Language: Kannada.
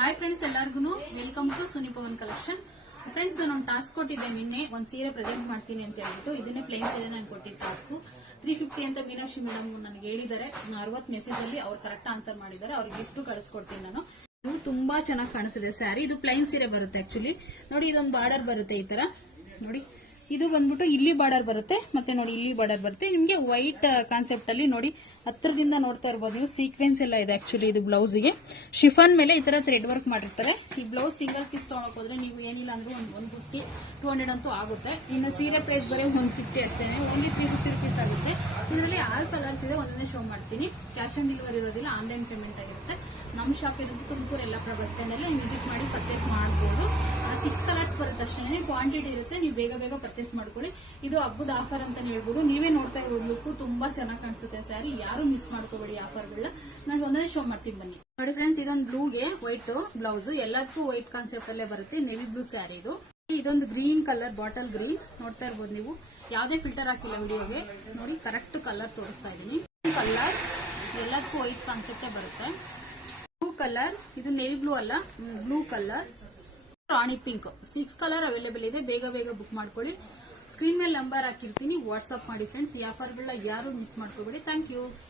ಹಾಯ್ ಫ್ರೆಂಡ್ಸ್, ಎಲ್ಲರಿಗೂ welcome to Suni Pavan collection. Friends, ನಾನು ಒಂದು ಟಾಸ್ಕ್ ಕೊಟ್ಟಿದ್ದೆ ನಿನ್ನೆ, ಒಂದು ಸೀರೆ ಪ್ರೆಸೆಂಟ್ ಮಾಡ್ತೀನಿ ಅಂತ ಹೇಳ್ಬಿಟ್ಟು. ಇದನ್ನೇ ಪ್ಲೇನ್ ಸೀರೆ ನಾನು ಕೊಟ್ಟಿದ್ದ ಟಾಸ್ಕ್ 350 ಅಂತ ಮೀನಾಕ್ಷಿ ಮೇಡಮ್ ನನಗೆ ಹೇಳಿದ್ದಾರೆ. 60 ಮೆಸೇಜ್ ಅಲ್ಲಿ ಅವ್ರು ಕರೆಕ್ಟ್ ಆನ್ಸರ್ ಮಾಡಿದ್ದಾರೆ. ಅವ್ರಿಗೆ ಗಿಫ್ಟ್ ಕಳಿಸ್ಕೊಡ್ತೀನಿ ನಾನು. ಇದು ತುಂಬಾ ಚೆನ್ನಾಗಿ ಕಾಣಿಸ್ತಿದೆ ಸ್ಯಾರಿ. ಇದು ಪ್ಲೈನ್ ಸೀರೆ ಬರುತ್ತೆ ಆಕ್ಚುಲಿ. ನೋಡಿ, ಇದೊಂದು ಬಾರ್ಡರ್ ಬರುತ್ತೆ ಈ ತರ. ನೋಡಿ, ಇದು ಬಂದ್ಬಿಟ್ಟು ಇಲ್ಲಿ ಬಾರ್ಡರ್ ಬರುತ್ತೆ, ಮತ್ತೆ ನೋಡಿ ಇಲ್ಲಿ ಬಾರ್ಡರ್ ಬರುತ್ತೆ. ನಿಮ್ಗೆ ವೈಟ್ ಕಾನ್ಸೆಪ್ಟ್ ಅಲ್ಲಿ ನೋಡಿ ಹತ್ರದಿಂದ ನೋಡ್ತಾ ಇರ್ಬೋದು ನೀವು. ಸೀಕ್ವೆನ್ಸ್ ಎಲ್ಲ ಇದೆ ಆಕ್ಚುಲಿ. ಇದು ಬ್ಲೌಸ್ಗೆ ಶಿಫಾನ್ ಮೇಲೆ ಈ ತರ ಥ್ರೆಡ್ ವರ್ಕ್ ಮಾಡಿರ್ತಾರೆ. ಈ ಬ್ಲೌಸ್ ಸಿಂಗಲ್ ಪೀಸ್ ತಗೊಳಕ್ ಹೋದ್ರೆ ನೀವು ಏನಿಲ್ಲ ಅಂದ್ರೆ ಒಂದು 150 200 ಅಂತೂ ಆಗುತ್ತೆ. ಇನ್ನು ಸೀರೆ ಪ್ರೈಸ್ ಬರೀ 150 ಅಷ್ಟೇ. ಓನ್ಲಿ 350 rupees ಆಗುತ್ತೆ. ಇದರಲ್ಲಿ 6 ಕಲರ್ಸ್ ಇದೆ. ಒಂದೊಂದೇ ಶೋ ಮಾಡ್ತೀನಿ. ಕ್ಯಾಶ್ ಆನ್ ಡೆಲಿವರಿ ಇರೋದಿಲ್ಲ, ಆನ್ಲೈನ್ ಪೇಮೆಂಟ್ ಆಗಿರುತ್ತೆ. ನಮ್ಮ ಶಾಪ್ ಇದು ತುಮಕೂರು ಯಲ್ಲಾಪುರ ಬಸ್ ಸ್ಟ್ಯಾಂಡ್ ಅಲ್ಲಿ ವಿಸಿಟ್ ಮಾಡಿ ಪರ್ಚೇಸ್ ಮಾಡಬಹುದು. 6 ಕಲರ್ಸ್ ಬರುತ್ತೆ ಅಷ್ಟೇ. ಕ್ವಾಂಟಿಟಿ ಇರುತ್ತೆ, ನೀವು ಬೇಗ ಬೇಗ ಪರ್ಚೇಸ್ ಮಾಡ್ಕೊಳ್ಳಿ. ಇದು ಹಬ್ಬದ ಆಫರ್ ಅಂತ ಹೇಳ್ಬೋದು. ನೀವೇ ನೋಡ್ತಾ ಇರೋ ಲುಕ್ ತುಂಬಾ ಚೆನ್ನಾಗಿ ಕಾಣಿಸುತ್ತೆ ಸ್ಯಾರಿ. ಯಾರು ಮಿಸ್ ಮಾಡ್ಕೋಬೇಡಿ ಆಫರ್ಗಳನ್ನ. ನಾನು ಒಂದೇ ಶೋ ಮಾಡ್ತೀನಿ ಬನ್ನಿ. ನೋಡಿ ಫ್ರೆಂಡ್ಸ್, ಇದೊಂದು ಬ್ಲೂಗೆ ವೈಟ್ ಬ್ಲೌಸ್, ಎಲ್ಲದಕ್ಕೂ ವೈಟ್ ಕಾನ್ಸೆಪ್ಟ್ ಅಲ್ಲೇ ಬರುತ್ತೆ. ನೆವಿ ಬ್ಲೂ ಸ್ಯಾರಿ ಇದು. ಇದೊಂದು ಗ್ರೀನ್ ಕಲರ್, ಬಾಟಲ್ ಗ್ರೀನ್ ನೋಡ್ತಾ ಇರ್ಬೋದು ನೀವು. ಯಾವುದೇ ಫಿಲ್ಟರ್ ಹಾಕಿಲ್ಲ ವಿಡಿಯೋಗೆ. ನೋಡಿ, ಕರೆಕ್ಟ್ ಕಲರ್ ತೋರಿಸ್ತಾ ಇದೀನಿ. ಕಲರ್ ಎಲ್ಲದಕ್ಕೂ ವೈಟ್ ಕಾನ್ಸೆಪ್ಟೇ ಬರುತ್ತೆ. ಬ್ಲೂ ಕಲರ್, ಇದು ನೇವಿ ಬ್ಲೂ ಅಲ್ಲ, ಬ್ಲೂ ಕಲರ್, ರಾಣಿ ಪಿಂಕ್. 6 ಕಲರ್ ಅವೈಲೇಬಲ್ ಇದೆ. ಬೇಗ ಬೇಗ ಬುಕ್ ಮಾಡ್ಕೊಳ್ಳಿ. ಸ್ಕ್ರೀನ್ ಮೇಲೆ ನಂಬರ್ ಹಾಕಿರ್ತೀನಿ, ವಾಟ್ಸ್ಆಪ್ ಮಾಡಿ ಫ್ರೆಂಡ್ಸ್. ಈ ಆಫರ್ಗಳನ್ನ ಯಾರು ಮಿಸ್ ಮಾಡ್ಕೋಬೇಡಿ. Thank you.